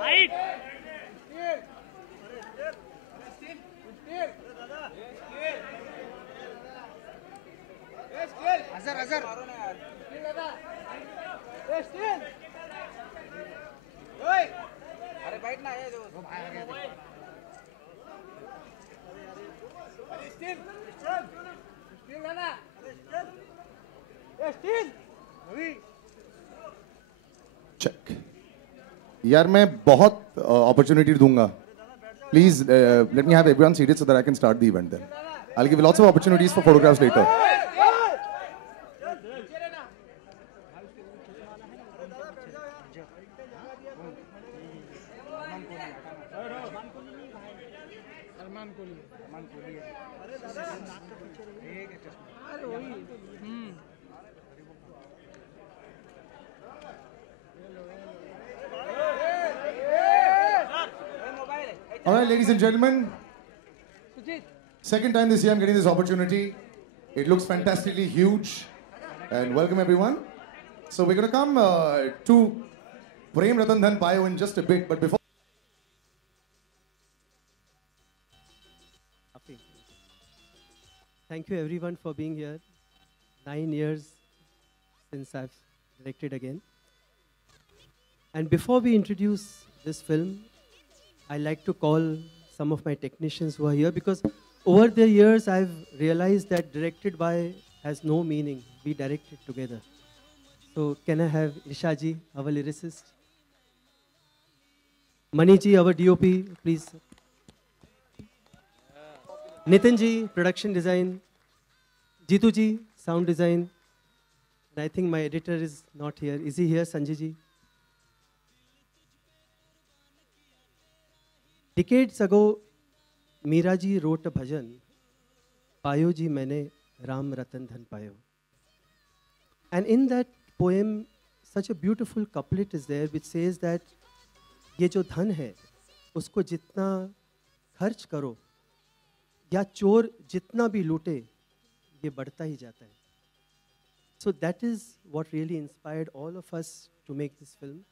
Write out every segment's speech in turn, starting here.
Right. Azhar. अरे बैठ ना ये जो चेक यार मैं बहुत अपॉर्चुनिटी दूंगा please let me have everyone seated so that I can start the event then I will give lots of opportunities for photographs later All right, ladies and gentlemen, second time this year I'm getting this opportunity. It looks fantastically huge. And welcome everyone. So we're going to come to Prem Ratan Dhan Payo in just a bit. But before... Thank you everyone for being here. 9 years since I've directed again. And before we introduce this film, I like to call some of my technicians who are here because over the years I've realized that directed by has no meaning. We direct it together. So can I have Ishaji, our lyricist? Maniji, our DOP, please. Nitinji, production design. Jituji, sound design. And I think my editor is not here. Is he here, Sanjayji? Decades ago, Meera ji wrote a bhajan, Payo ji maine Ram Ratan Dhan Payo. And in that poem, such a beautiful couplet is there which says that ये जो धन है, उसको जितना खर्च करो, या चोर जितना भी लूटे, ये बढ़ता ही जाता है. So that is what really inspired all of us to make this film.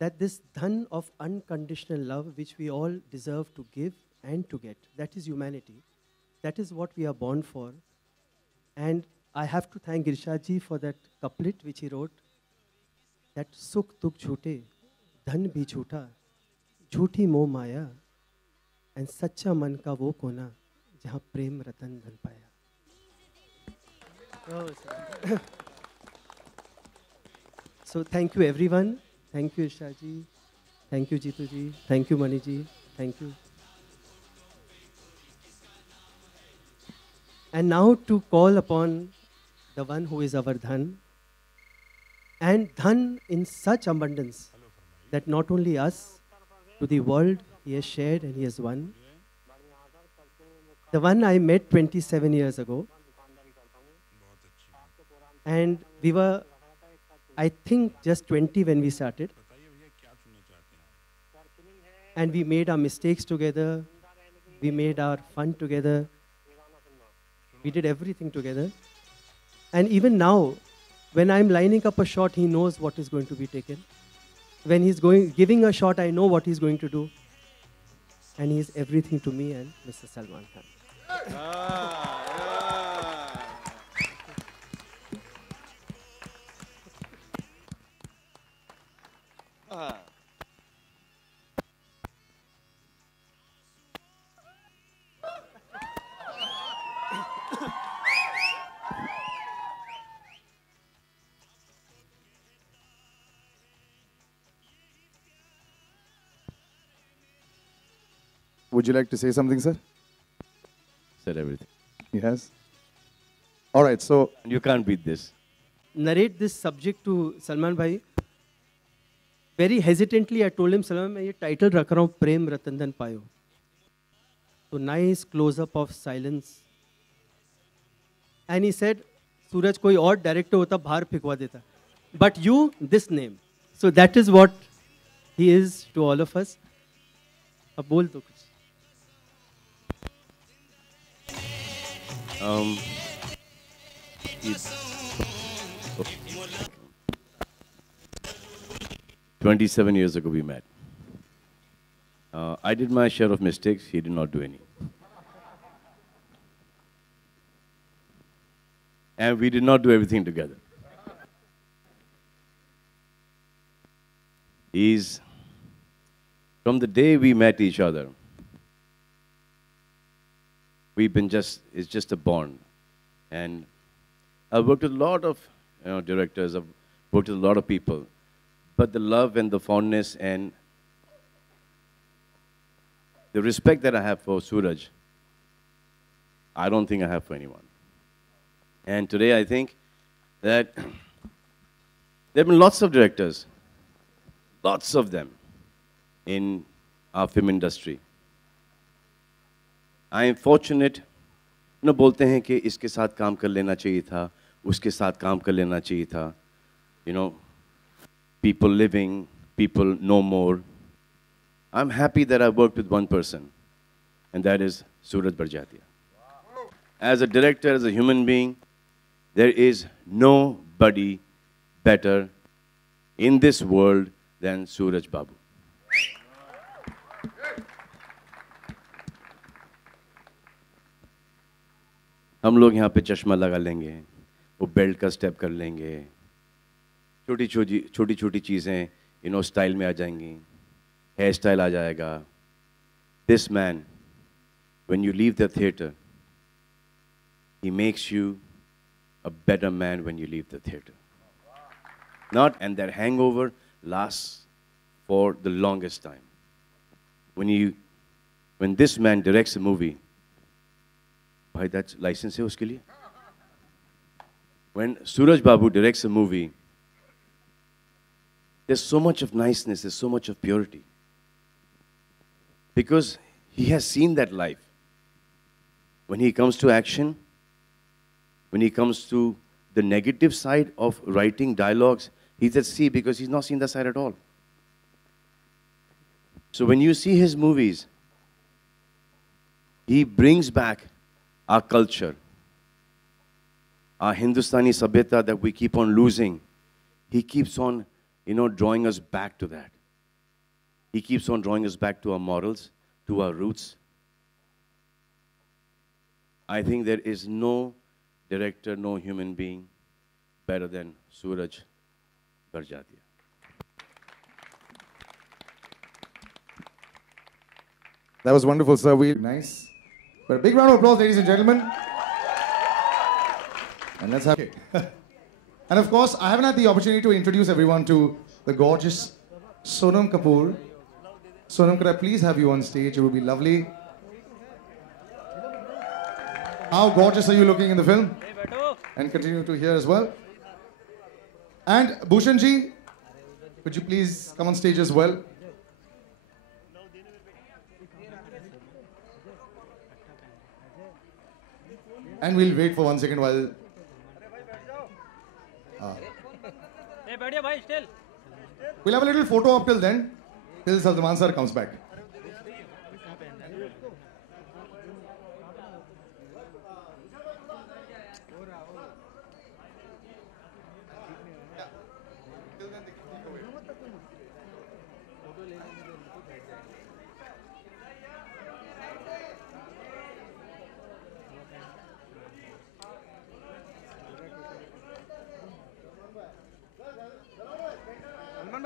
That this dhan of unconditional love which we all deserve to give and to get, that is humanity. That is what we are born for. And I have to thank Irshad ji for that couplet which he wrote, that sukh dukh jhoote, dhan bhi jhoota, jhooti moh maya, and sacha man ka wo kona, jahan prem ratan dhan paya. Oh, so thank you everyone. Thank you, Isha ji. Thank you, Jitu ji. Thank you, Mani ji. Thank you. And now to call upon the one who is our dhan. And dhan in such abundance that not only us, to the world he has shared and he has won. The one I met 27 years ago. And we were, I think, just 20 when we started. And we made our mistakes together. We made our fun together. We did everything together. And even now, when I'm lining up a shot, he knows what is going to be taken. When he's giving a shot, I know what he's going to do. And he's everything to me and Mr. Salman Khan. Would you like to say something, sir? Said everything. Yes. All right, so... You can't beat this. Narrate this subject to Salman Bhai. Very hesitantly, I told him, Salman, मैं ये title रख रहा हूँ प्रेम रतन धन पायो. So nice close-up of silence. And he said, सूरज कोई और director होता बाहर फिकवा देता. But you, this name. So that is what he is to all of us. अब बोल दो कुछ. 27 years ago we met. I did my share of mistakes. He did not do any. And we did not do everything together. From the day we met each other, it's just a bond. And I've worked with a lot of directors, I've worked with a lot of people, but the love and the fondness and the respect that I have for Suraj, I don't think I have for anyone. And today I think that there have been lots of directors, lots of them in our film industry. I am fortunate, बोलते हैं कि इसके साथ काम कर लेना चाहिए था, उसके साथ काम कर लेना चाहिए था. People living, people no more. I'm happy that I worked with one person, and that is Suraj Barjatia. As a director, as a human being, there is nobody better in this world than Suraj Babu. हम लोग यहाँ पे चश्मा लगा लेंगे, वो belt का step कर लेंगे, छोटी छोटी चीज़ें स्टाइल में आ जाएंगी, हेयर स्टाइल आ जाएगा. This man, when you leave the theater, he makes you a better man when you leave the theater. And that hangover lasts for the longest time. When this man directs a movie, bhai, that's license hai uske liye. When Suraj Babu directs a movie, there's so much of niceness, there's so much of purity. Because he has seen that life. When he comes to action, when he comes to the negative side of writing dialogues, he's at sea because he's not seen that side at all. So when you see his movies, he brings back our culture, our Hindustani sabhyata that we keep on losing. He keeps on, drawing us back to that. He keeps on drawing us back to our morals, to our roots. I think there is no director, no human being better than Suraj Barjatia. That was wonderful, sir. Nice. But a big round of applause, ladies and gentlemen. And let's have it. And of course, I haven't had the opportunity to introduce everyone to the gorgeous Sonam Kapoor. Sonam, could I please have you on stage? It would be lovely. How gorgeous are you looking in the film? And continue to hear as well. And Bhushan ji, could you please come on stage as well? And we'll wait for 1 second while... We'll have a little photo up till then, till Salman sir comes back.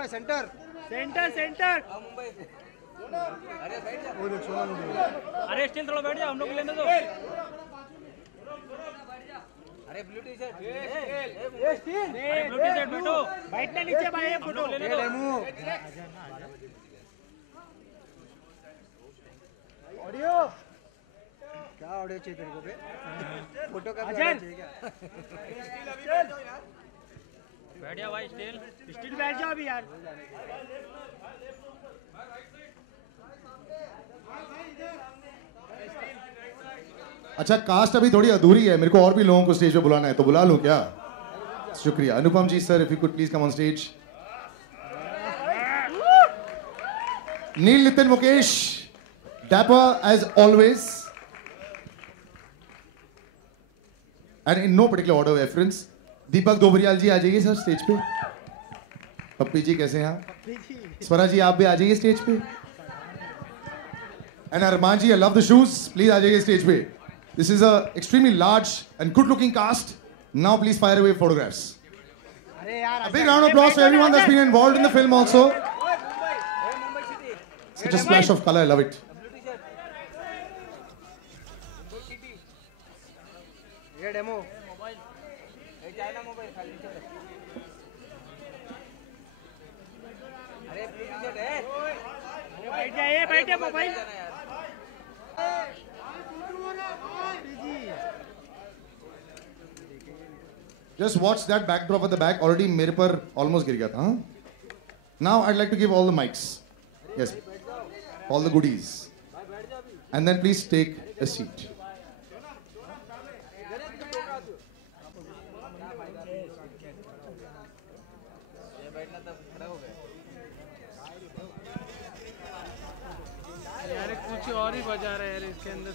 Centre centre centre Mumbai अरे बैठ जा अरे still थोड़ा बैठ जा हम लोग लेने दो अरे ब्लू टी शर्ट ए स्टिल अरे ब्लू टी शर्ट बैठो बैठना नीचे भाई ये फोटो लेने दो ऑडियो क्या ऑडियो चाहिए तेरे को बे फोटो का चाहिए क्या बैठ जा भाई स्टिल बैठ जाओ अभी यार अच्छा, कास्ट अभी थोड़ी अधूरी है, मेरे को और भी लोगों को स्टेज पे बुलाना है, तो बुला लूं क्या? शुक्रिया. अनुपम जी sir, if you could please come on stage. Neil, Nitin, Mukesh, dapper as always. And in no particular order of reference, दीपक दोबरियाल जी आ जाइए सर स्टेज पे। पप्पी जी कैसे हैं आप? स्वरा जी आप भी आ जाइए स्टेज पे। And Arman ji, I love the shoes, please आ जाइए स्टेज पे। This is a extremely large and good looking cast. Now please fire away photographs. A big round of applause to everyone that's been involved in the film also. Such a splash of color, I love it. ये demo mobile ये China mobile खाली चलो। अरे please है बैठ जा mobile. Just watch that backdrop at the back. Already मेरे पर almost गिर गया था. Now I'd like to give all the mics. Yes. All the goodies. And then please take a seat. यार कुछ और ही बजा रहा है यार इसके अंदर।